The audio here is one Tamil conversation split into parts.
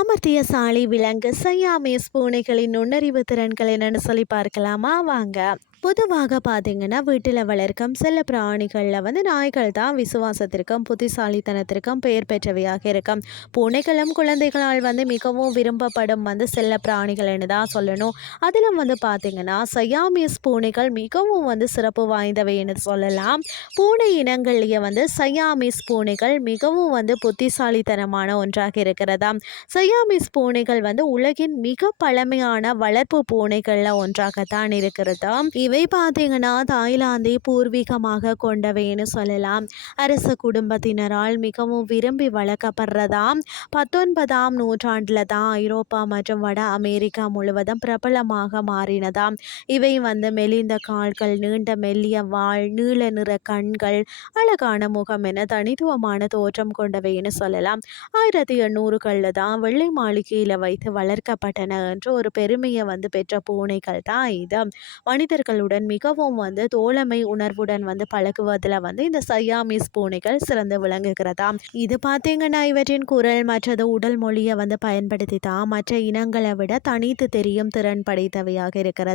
சாமர்த்தியசாலி விலங்கு சையாமேஸ் பூனைகளின் நுண்ணறிவு திறன்கள் என்னென்னு சொல்லி பார்க்கலாமா? வாங்க. பொதுவாக பார்த்தீங்கன்னா வீட்டில் வளர்க்கும் செல்ல பிராணிகளில் வந்து நாய்கள் தான் விசுவாசத்திற்கும் புத்திசாலித்தனத்திற்கும் பெயர் பெற்றவையாக இருக்கும். பூனைகளும் குழந்தைகளால் வந்து மிகவும் விரும்பப்படும் வந்து செல்ல பிராணிகள்னு தான் சொல்லணும். அதிலும் வந்து பார்த்திங்கன்னா சயாமிஸ் பூனைகள் மிகவும் வந்து சிறப்பு வாய்ந்தவைன்னு சொல்லலாம். பூனை இனங்கள்லேயே வந்து சயாமிஸ் பூனைகள் மிகவும் வந்து புத்திசாலித்தனமான ஒன்றாக இருக்கிறதா சயாமிஸ் பூனைகள் வந்து உலகின் மிக பழமையான வளர்ப்பு பூனைகளில் ஒன்றாகத்தான் இருக்கிறதா இவை பார்த்தீங்கன்னா தாய்லாந்தை பூர்வீகமாக கொண்டவைன்னு சொல்லலாம். அரச குடும்பத்தினரால் மிகவும் விரும்பி வளர்க்கப்படுறதாம். பத்தொன்பதாம் நூற்றாண்டில் தான் ஐரோப்பா மற்றும் வட அமெரிக்கா முழுவதும் பிரபலமாக மாறினதாம். இவை வந்து மெலிந்த கால்கள் நீண்ட மெல்லிய வாழ் நீல நிற கண்கள் அழகான முகம் என தனித்துவமான தோற்றம் கொண்டவைன்னு சொல்லலாம். ஆயிரத்தி எண்ணூறுகளில் தான் வெள்ளை மாளிகையில் வைத்து வளர்க்கப்பட்டன என்று ஒரு பெருமையை வந்து பெற்ற பூனைகள் தான் இது. மனிதர்கள் பூனைகளுடன் மிகவும் வந்து தோழமை உணர்வுடன் வந்து பழகுவதில் வந்து இந்த சையாமீஸ் பூனைகள் சிறந்து விளங்குகிறதாம். இது பார்த்தீங்கன்னா இவற்றின் குரல் மற்றது உடல் மொழியை வந்து பயன்படுத்தி தான் மற்ற இனங்களை விட தனித்து தெரியும் திறன் படைத்தவையாக இருக்கிறது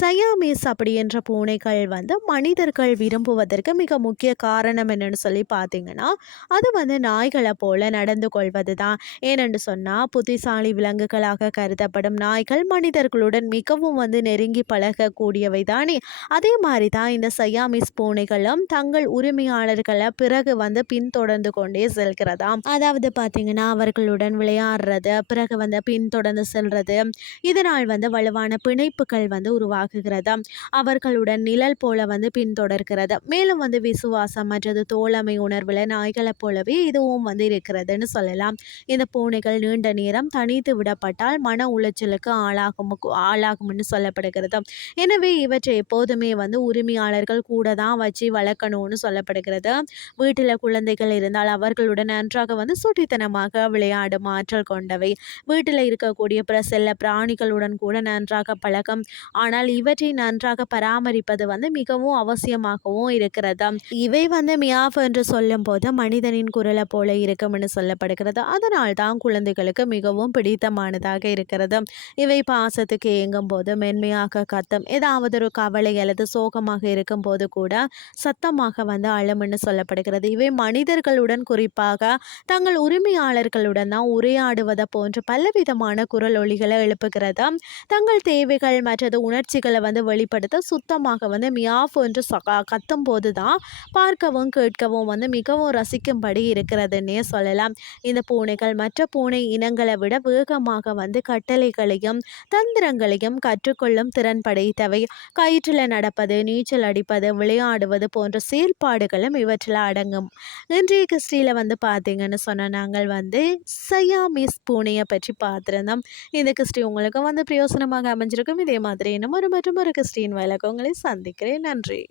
சையாமீஸ் அப்படி என்ற பூனைகள் வந்து மனிதர்கள் விரும்புவதற்கு மிக முக்கிய காரணம் என்னன்னு சொல்லி பார்த்தீங்கன்னா அது வந்து நாய்களை போல நடந்து கொள்வது தான் ஏனென்று சொன்னால் புத்திசாலி விலங்குகளாக கருதப்படும் நாய்கள் மனிதர்களுடன் மிகவும் வந்து நெருங்கி பழகக்கூடியவை தானே? அதே மாதிரி தான் இந்த சையாமிஸ் பூனைகளும் தங்கள் உரிமையாளர்களை பிறகு வந்து பின்தொடர்ந்து கொண்டே செல்கிறதாம். அதாவது பார்த்தீங்கன்னா அவர்களுடன் விளையாடுறது பிறகு வந்து பின்தொடர்ந்து செல்றது இதனால் வந்து வலுவான பிணைப்புகள் வந்து உருவாகுகிறது அவர்களுடன் நிழல் போல வந்து பின்தொடர்கிறது. மேலும் வந்து விசுவாசம் மற்றது தோழமை உணர்வில் நாய்களை போலவே இதுவும் வந்து இருக்கிறதுன்னு சொல்லலாம். இந்த பூனைகள் நீண்ட நேரம் தனித்து விடப்பட்டால் மன உளைச்சலுக்கு ஆளாகும் ஆளாகும்னு சொல்லப்படுகிறது எனவே இவற்றை இவற்றை எப்போதுமே வந்து உரிமையாளர்கள் கூட தான் வச்சு வளர்க்கணும்னு சொல்லப்படுகிறது. வீட்டில் குழந்தைகள் இருந்தால் அவர்களுடன் நன்றாக வந்து சுட்டித்தனமாக விளையாடும் ஆற்றல் கொண்டவை. வீட்டில் இருக்கக்கூடிய பிற செல்ல பிராணிகளுடன் கூட நன்றாக பழக்கம். ஆனால் இவற்றை நன்றாக பராமரிப்பது வந்து மிகவும் அவசியமாகவும் இருக்கிறது. இவை வந்து மியாஃப் என்று சொல்லும் போது மனிதனின் குரலை போல இருக்கும்னு சொல்லப்படுகிறது. அதனால் தான் குழந்தைகளுக்கு மிகவும் பிடித்தமானதாக இருக்கிறது. இவை பாசத்துக்கு இயங்கும் போது மென்மையாக கத்தும். ஏதாவது ஒரு கவலை அல்லது சோகமாக இருக்கும்போது கூட சத்தமாக வந்து அழும்னு சொல்லப்படுகிறது. இவை மனிதர்களுடன் குறிப்பாக தங்கள் உரிமையாளர்களுடன் தான் உரையாடுவதை போன்ற பலவிதமான குரல் ஒளிகளை எழுப்புகிறது. தங்கள் தேவைகள் மற்றது உணர்ச்சிகளை வந்து வெளிப்படுத்த சுத்தமாக வந்து மியாஃப் என்று கத்தும் போது தான் பார்க்கவும் கேட்கவும் வந்து மிகவும் ரசிக்கும்படி இருக்கிறதுன்னே சொல்லலாம். இந்த பூனைகள் மற்ற பூனை இனங்களை விட வேகமாக வந்து கட்டளைகளையும் தந்திரங்களையும் கற்றுக்கொள்ளும் திறன் படைத்தவை கயிற்றில் நடப்பது நீச்சல் அடிப்பது விளையாடுவது போன்ற செயல்பாடுகளும் இவற்றில் அடங்கும். இன்றைய கிறிஸ்டியில் வந்து பார்த்தீங்கன்னு சொன்னால் நாங்கள் வந்து சயாமிஸ் பூனையை பற்றி பார்த்துருந்தோம். இந்த கிறிஸ்டி உங்களுக்கு வந்து பிரயோசனமாக அமைஞ்சிருக்கும். இதே மாதிரி இன்னும் ஒரு மற்றும் ஒரு கிறிஸ்டின் விளக்கம் உங்களை சந்திக்கிறேன். நன்றி.